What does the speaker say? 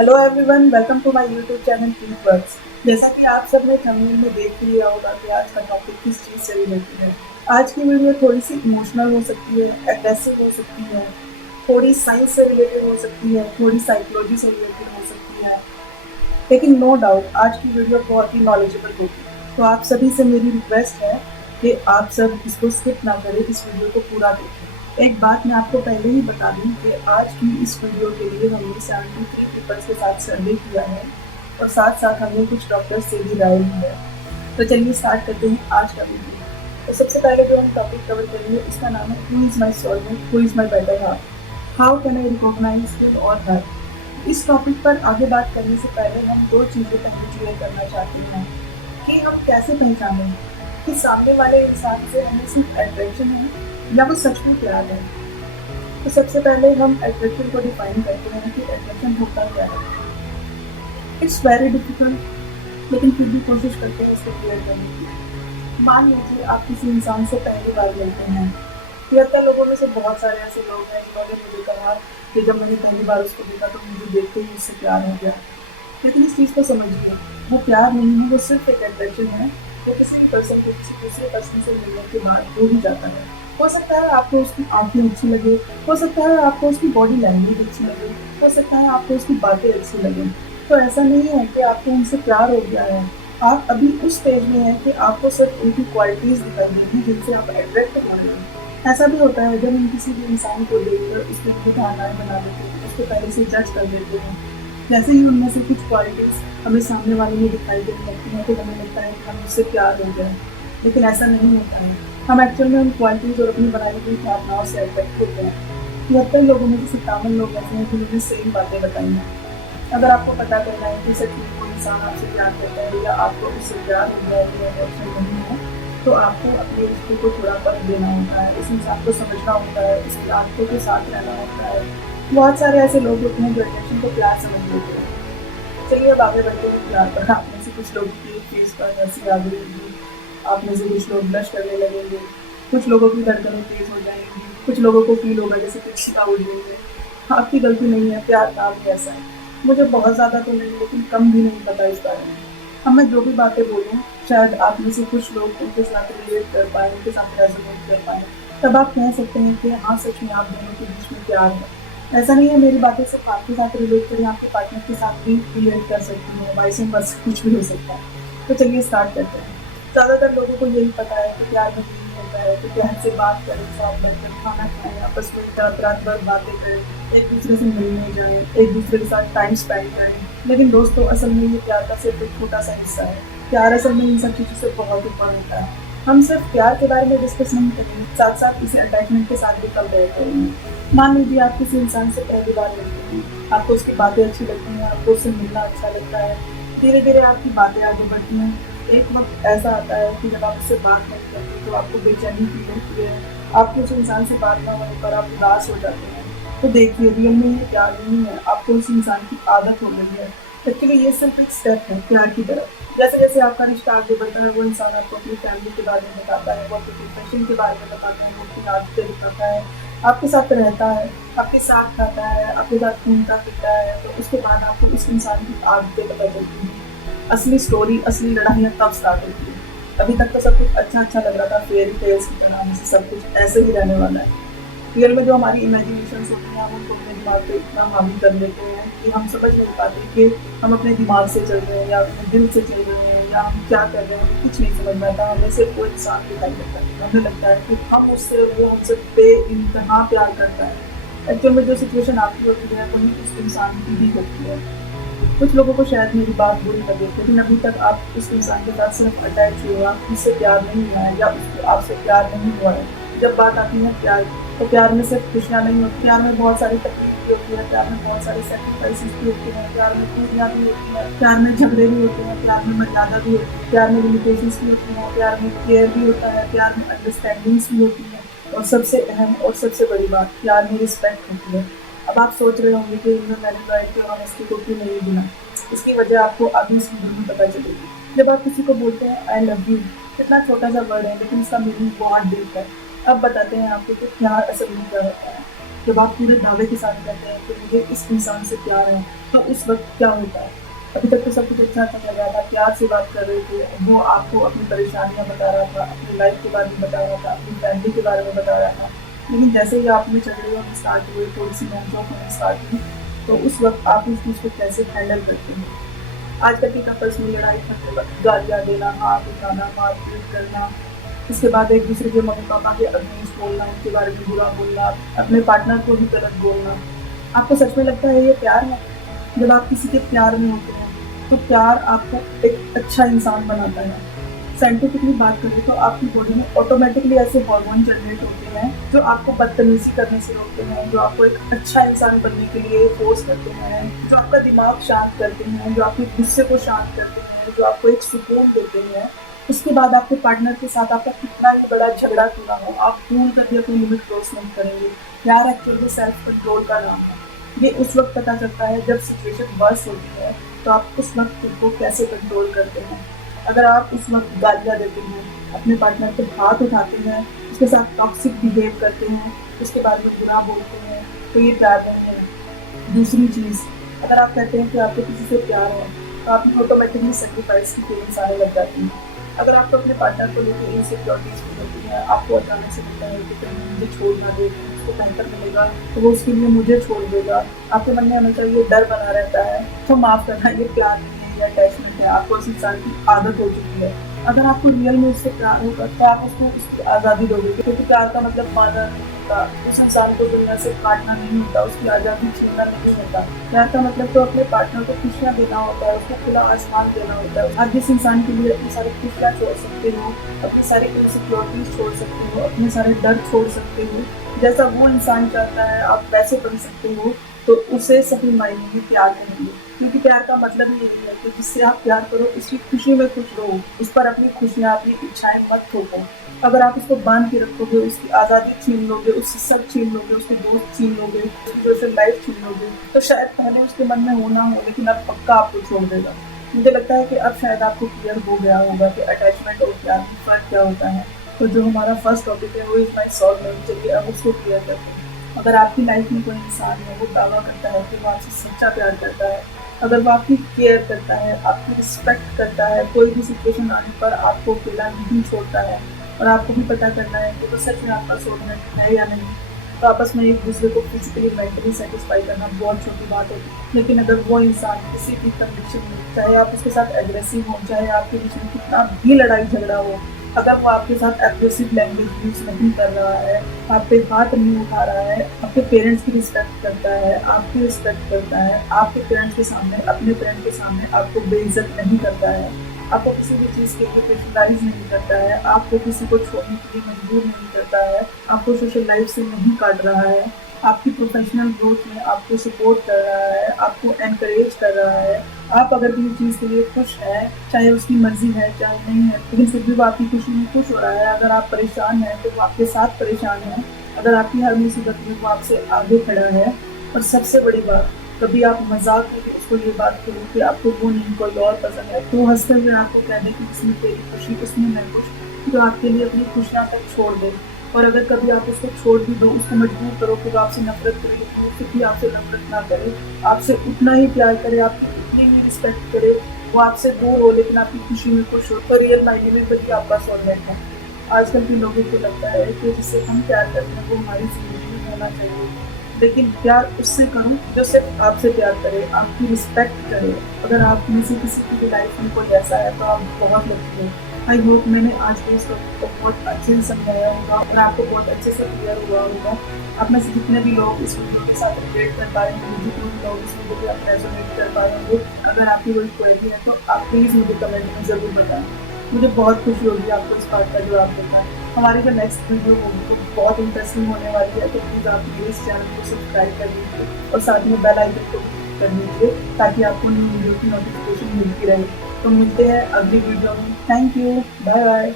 Hello everyone, welcome to my YouTube channel Peak Works. जैसा कि आप सब ने थंबनेल में देख लिया होगा कि आज का टॉपिक किस चीज़ से रिलेटेड है। आज की वीडियो थोड़ी सी इमोशनल हो सकती है, एग्रेसिव हो सकती है, थोड़ी साइंस से रिलेटेड हो सकती है, थोड़ी साइकोलॉजी से रिलेटेड हो सकती है, लेकिन नो डाउट आज की वीडियो बहुत ही नॉलेजेबल होगी। तो आप सभी से मेरी रिक्वेस्ट है कि आप सब इसको स्किप ना करें, इस वीडियो को पूरा देखें। एक बात मैं आपको पहले ही बता दूं कि आज की इस वीडियो के लिए हमने 73 पीपल्स के साथ सर्वे किया है और साथ साथ हमने कुछ डॉक्टर्स से भी राय ली है। तो चलिए स्टार्ट करते हैं आज का वीडियो। तो सबसे पहले जो हम टॉपिक कवर करेंगे उसका नाम है who is my soulmate, who is my better half, how can I recognise him और हर। इस टॉपिक पर आगे बात करने से पहले हम दो चीज़ें पहले क्लियर करना चाहते हैं कि हम कैसे पहचानें कि सामने वाले इंसान से हमें सिर्फ अट्रैक्शन है या वो सच में प्यार है। तो सबसे पहले हम अट्रैक्शन को डिफाइन करते हैं कि अट्रैक्शन होता क्या है। इट्स वेरी डिफिकल्ट, लेकिन फिर भी कोशिश करते हैं इसको क्लियर करने की। मान लीजिए आप किसी इंसान से पहली बार मिलते हैं। 73 लोगों में से बहुत सारे ऐसे लोग हैं जिन्होंने मुझे कहा कि जब मैंने पहली बार उसको देखा तो मुझे देखते ही उससे प्यार हो गया। लेकिन इस चीज़ को समझिए, वो प्यार नहीं है, वो सिर्फ एक अट्रैक्शन है जो किसी भी पर्सन को किसी दूसरे पर्सन से मिलने के बाद हो ही जाता है। हो सकता है आपको उसकी आंखें अच्छी लगे, हो सकता है आपको उसकी बॉडी लैंग्वेज अच्छी लगे, हो सकता है आपको उसकी बातें अच्छी लगे। तो ऐसा नहीं है कि आपको उनसे प्यार हो गया है। आप अभी उस स्टेज में हैं कि आपको सिर्फ उनकी क्वालिटीज़ दिखाई देंगी जिनसे आप अट्रैक्ट हो रहे हैं। ऐसा भी होता है जब हम किसी भी इंसान को देखकर उसके लिए धारणाएं बना देते हैं, उसको पहले से जज कर देते हैं। जैसे ही उनमें से कुछ क्वालिटीज़ हमें सामने वाले में दिखाई देने लगती हैं तो हमें लगता है कि हमें उससे प्यार हो गया। लेकिन ऐसा नहीं होता है। हम एक्चुअल में उन क्वालिटीज़ और अपनी बनाई हुई भावनाओं से अट्रैक्ट होते हैं। 73 लोगों में से 57 लोग ऐसे हैं जिन्होंने सेम बातें बताई हैं। अगर आपको पता करना है कि सच में कोई इंसान आपसे प्यार करता है या आपको उससे प्यार हो गया है या इमोशन नहीं है, तो आपको अपने रिश्ते को थोड़ा वक्त देना होता है, उस इंसान को समझना होता है, उसकी आदतों के साथ रहना होता है। बहुत सारे ऐसे लोग होते हैं जो अट्रैक्शन को प्यार समझ लेते हैं। चलिए अब आगे बढ़ते हैं प्यार पर। आप में से कुछ लोगों की फेस पर हंसी आ गई होगी, आप में से कुछ लोग ब्लश करने लगेंगे, कुछ लोगों की धड़कनें तेज हो जाएंगी, कुछ लोगों को फील होगा जैसे कुछ छिपा उड़ रही है। आपकी गलती नहीं है, प्यार काम ही ऐसा है। मुझे बहुत ज़्यादा तो नहीं लेकिन कम भी नहीं पता इस बारे में। अब मैं जो भी बातें बोलूँ शायद आप में से कुछ लोग उनके साथ रिलेट कर पाएँ, उनके साथ रेजोनेट कर पाएँ। तब आप कह सकते हैं कि हाँ, सच में आप दोनों के बीच में प्यार है। ऐसा नहीं है मेरी बातें सिर्फ आपके साथ रिलेट करें, आपके पार्टनर के साथ भी रिलेट कर सकती हैं, वाइस वर्सा कुछ भी हो सकता है। तो चलिए स्टार्ट करते हैं। ज़्यादातर लोगों को यही पता है कि प्यार में नहीं होता है, तो प्यार से बात करें, साथ बैठकर खाना खाएं, आपस में रात भर बातें करें, एक दूसरे से मिलने जाएं, एक दूसरे के साथ टाइम स्पेंड करें। लेकिन दोस्तों, असल में ये प्यार का सिर्फ एक छोटा सा हिस्सा है। प्यार असल में इन सब चीज़ों से बहुत ऊपर होता है। हम सिर्फ प्यार के बारे में डिस्कस नहीं करेंगे, साथ साथ इसे अटैचमेंट के साथ भी कंपेयर करेंगे। मान लीजिए आप किसी इंसान से पहली बार मिलते हैं, आपको उसकी बातें अच्छी लगती हैं, आपको उससे मिलना अच्छा लगता है। धीरे धीरे आपकी बातें आगे बढ़ती हैं। एक वक्त ऐसा आता है कि जब आप उससे बात नहीं करते तो आपको बेचैनी फील होती है, आपको उस इंसान से बात ना होने पर आप उदास हो जाते हैं। तो देखिए, रियल में ये प्यार नहीं है, आपको उस इंसान की आदत हो गई है। एक्चुअली ये सिर्फ एक स्टेप है प्यार की तरफ। जैसे जैसे आपका रिश्ता आगे बढ़ता है, वो इंसान आपको अपनी फैमिली के बारे में बताता है, वो आपके प्रोफेशन के बारे में बताता है, वो अपनी आदतें बताता है, आपके साथ रहता है, आपके साथ खाता है, आपके साथ घूमता फिरता है। तो उसके बाद आपको उस इंसान की आदतें पता चलती हैं। असली स्टोरी, असली लड़ाइयाँ तब स्टार्ट होती है। अभी तक तो सब कुछ अच्छा अच्छा लग रहा था, फेयरी टेल्स की तरह, जैसे सब कुछ ऐसे ही रहने वाला है। रियल में जो हमारी इमेजिनेशन होती हैं, हम उनको अपने दिमाग पे इतना हावी कर लेते हैं कि हम समझ नहीं पाते कि हम अपने दिमाग से चल रहे हैं या अपने दिल से चल रहे हैं या हम क्या कर रहे हैं, हमें कुछ नहीं समझ में आता। हमें सिर्फ वो इंसान दिखाई देता है, हमें लगता है कि हम उससे, वो हमसे बेइंतहा प्यार करता है। एक्चुअल में जो सिचुएशन आपकी होती है वही उस इंसान की भी होती है। कुछ लोगों को शायद मेरी बात बुरी लगे, लेकिन अभी तक आप उस इंसान के साथ सिर्फ अटैच हुए हो, आप उससे प्यार नहीं हुआ है या उसको आपसे प्यार नहीं हुआ है। जब बात आती है प्यार की, तो प्यार में सिर्फ खुशियाँ नहीं होती, प्यार में बहुत सारी तकलीफ भी होती है, प्यार में बहुत सारे सेक्रीफाइसेस भी होते हैं, प्यार में खूबियाँ भी होती हैं, प्यार में झगड़े भी होते हैं, प्यार में मर्यादा भी होती है, प्यार में लिमिटेशंस भी होती हैं, प्यार में केयर भी होता है, प्यार में अंडरस्टैंडिंग्स भी होती है, और सबसे अहम और सबसे बड़ी बात, प्यार में रिस्पेक्ट होती है। अब आप सोच रहे होंगे कि इनमें मैंने लॉयल्टी और ऑनेस्टी को क्यों नहीं गिना। इसकी वजह आपको अभी इस वीडियो में पता चलेगी। जब आप किसी को बोलते हैं आई लव यू, कितना छोटा सा वर्ड है लेकिन इसका मीनिंग बहुत डीप है। अब बताते हैं आपको कि प्यार असल में क्या होता है। जब आप पूरे दावे के साथ कहते हैं कि मुझे इस इंसान से प्यार है, तो उस वक़्त क्या होता है? अभी तक तो सब कुछ अच्छा-अच्छा चल रहा था, प्यार से बात कर रहे थे, वो आपको अपनी परेशानियाँ बता रहा था, अपनी लाइफ़ के बारे में बता रहा था, अपनी फैमिली के बारे में बता रहा था। लेकिन जैसे ही आप में झगड़े होने स्टार्ट हुए, थोड़ी-सी नोक-झोंक होनी स्टार्ट हुई, तो उस वक़्त आप उस चीज़ को कैसे हैंडल करते हैं? आजकल की कपल्स में लड़ाई करते वक़्त गालियाँ देना, हाथ उठाना, मार-पीट करना, इसके बाद एक-दूसरे के मम्मी-पापा के अगेंस्ट बोलना, उनके बारे में बुरा बोलना, अपने पार्टनर को भी गलत बोलना। आपको सच में लगता है ये प्यार है? जब आप किसी के प्यार में होते हैं, तो प्यार आपको एक अच्छा इंसान बनाता है। साइंटिफिकली बात करें तो आपकी बॉडी में ऑटोमेटिकली ऐसे हार्मोन जनरेट होते हैं, जो आपको बदतमीज़ी करने से रोकते हैं, जो आपको एक अच्छा इंसान बनने के लिए फ़ोर्स करते हैं, जो आपका दिमाग शांत करते हैं, जो आपके गुस्से को शांत करते हैं, जो आपको एक सुकून देते हैं। उसके बाद आपके पार्टनर के साथ आपका कितना ही बड़ा झगड़ा क्यों ना हो, आप भूल कर भी अपनी लिमिट क्रॉस नहीं करेंगे। प्यार एक्चुअली सेल्फ कंट्रोल का नाम है। ये उस वक़्त पता चलता है जब सिचुएशन वर्स्ट होती है, तो आप उस वक़्त खुद को कैसे कंट्रोल करते हैं। अगर आप उस वक़्त गालियाँ देते हैं, अपने पार्टनर पे हाथ उठाते हैं, उसके साथ टॉक्सिक बिहेव करते हैं, उसके बारे में बुरा बोलते हैं, तो ये प्यार नहीं है। दूसरी चीज़, अगर आप कहते हैं कि आपको किसी से प्यार है, तो आप में ऑटोमेटिकली सैक्रिफाइस की फीलिंग्स आने लग जाती हैं। अगर आपको अपने पार्टनर को लेके इनसिक्योरिटीज़ फील होती है, आपको अचानक से लगता है कि कहीं मुझे छोड़ ना दे, उसको बेहतर मिलेगा, तो वो उसके लिए मुझे छोड़ देगा। आपके मन में हमेशा ये डर बना रहता है, तो माफ़ करना, ये प्यार नहीं है, ये अटैचमेंट है, आपको उस इंसान की आदत हो चुकी है। अगर आपको रियल में उससे प्यार होगा, तो आप उसको उसकी आज़ादी दोगे, क्योंकि प्यार का मतलब मारना नहीं होता, उस इंसान को दुनिया से काटना नहीं होता, उसकी आज़ादी छीनना नहीं होता। प्यार का मतलब तो अपने पार्टनर को खुशियाँ देना होता है, उसको खुला आसमान देना होता है। आप जिस इंसान के लिए अपनी सारी खुशियाँ छोड़ सकते हो, अपनी सारी इनसिक्योरिटीज़ छोड़ सकते हो, अपने सारे डर छोड़ सकते हो, जैसा वो इंसान चाहता है आप वैसे बन सकते हो, तो उसे सही मायने में प्यार कहेंगे। क्योंकि प्यार का मतलब ही यही है कि जिससे आप प्यार करो, उसकी खुशी में खुश रहो, उस पर अपनी खुशियाँ, अपनी इच्छाएँ मत थोपो। अगर आप उसको बाँध के रखोगे, उसकी आज़ादी छीन लोगे, उससे सब छीन लोगे, उसके दोस्त छीन लोगे, उसकी सोशल लाइफ़ छीन लोगे, तो शायद पहले उसके मन में हो ना हो, लेकिन अब पक्का आपको छोड़ देगा। मुझे लगता है कि अब शायद आपको क्लियर हो गया होगा कि अटैचमेंट और प्यार में फ़र्क क्या होता है। तो जो हमारा फर्स्ट टॉपिक है, वो इज़ माई सोलमेट, चलिए अब उसको क्लियर करते हैं। अगर आपकी लाइफ में कोई इंसान है, वो दावा करता है कि वो आपसे सच्चा प्यार करता है, अगर वो आपकी केयर करता है, आपकी रिस्पेक्ट करता है, कोई भी सिचुएशन आने पर आपको अकेला नहीं छोड़ता है, और आपको भी पता करना है कि वो सच में आपका सोलमेट है या नहीं, तो आपस में एक दूसरे को फिजिकली मेंटली सेटिस्फाई करना बहुत छोटी बात होती है। लेकिन अगर वो इंसान किसी भी कंडीशन में, चाहे आप उसके साथ एग्रेसिव हो, चाहे आपके बीच में कितना भी लड़ाई झगड़ा हो, अगर वो आपके साथ एग्रेसिव लैंग्वेज यूज़ नहीं कर रहा है, आप पे हाथ नहीं उठा रहा है, आपके पेरेंट्स की रिस्पेक्ट करता है, आपकी रिस्पेक्ट करता है, आपके पेरेंट्स के सामने, अपने पेरेंट्स के सामने आपको बेइज्जत नहीं करता है, आपको किसी भी चीज़ के लिए प्रेशराइज़ नहीं करता है, आपको किसी को छोड़ने के लिए मजबूर नहीं करता है, आपको सोशल लाइफ से नहीं काट रहा है, आपकी प्रोफेशनल ग्रोथ में आपको सपोर्ट कर रहा है, आपको एनकरेज कर रहा है, आप अगर किसी चीज़ के लिए खुश हैं, चाहे उसकी मर्ज़ी है, चाहे नहीं है, लेकिन फिर भी वो आपकी खुशी में खुश हो रहा है। अगर आप परेशान हैं, तो वो आपके साथ परेशान है। अगर आपकी हर मुसीबत में वो आपसे आगे खड़ा है। और सबसे बड़ी बात, कभी आप मज़ाक में भी उसको ये बात कहो कि आपको वो नहीं, कोई और पसंद है, तो हँसते हुए आपको कह दे कि जिसमें तेरी खुशी, उसमें मैं खुश, जो आपके लिए अपनी खुशियाँ तक छोड़ दे। और अगर कभी आप उसको छोड़ भी दो, उसको मजबूर करो कि वो आपसे नफ़रत करे, लेकिन वो फिर भी आपसे नफ़रत ना करे, आपसे उतना ही प्यार करे, आपकी उतनी ही रिस्पेक्ट करे, वो आपसे दूर हो लेकिन आपकी खुशी में खुश हो, तो रियल मायने में वही आपका सोलमेट है। आजकल के लोगों को लगता है कि जिससे हम प्यार करते हैं वो हमारी ज़िंदगी में होना चाहिए, लेकिन प्यार उससे करो जो सिर्फ आपसे प्यार करे, आपकी रिस्पेक्ट करे। अगर आप में से किसी की भी लाइफ में कोई ऐसा है, तो आप बहुत लकी हो। आई होप मैंने आज के इस टॉपिक को बहुत अच्छे से समझाया होगा और आपको बहुत अच्छे से क्लियर हुआ होगा। आप में से जितने भी लोग इस वीडियो के साथ रिलेट कर पा रहे होंगे, जितने भी लोग इस वीडियो के साथ रेजोनेट कर पा रहे होंगे, अगर आपकी कोई क्वेरी है तो आप प्लीज़ मुझे कमेंट में ज़रूर बताएं। मुझे बहुत खुशी होगी आपको इस बात का जवाब देना। हमारी जो नेक्स्ट वीडियो होगी तो बहुत इंटरेस्टिंग होने वाली है, तो प्लीज़ आप मेरे इस चैनल को सब्सक्राइब कर लीजिए और साथ में बेल आइकन को क्लिक कर लीजिए, ताकि आपको न्यू वीडियो की नोटिफिकेशन मिलती रहे। तो मिलते हैं अगली वीडियो में। Thank you, bye bye.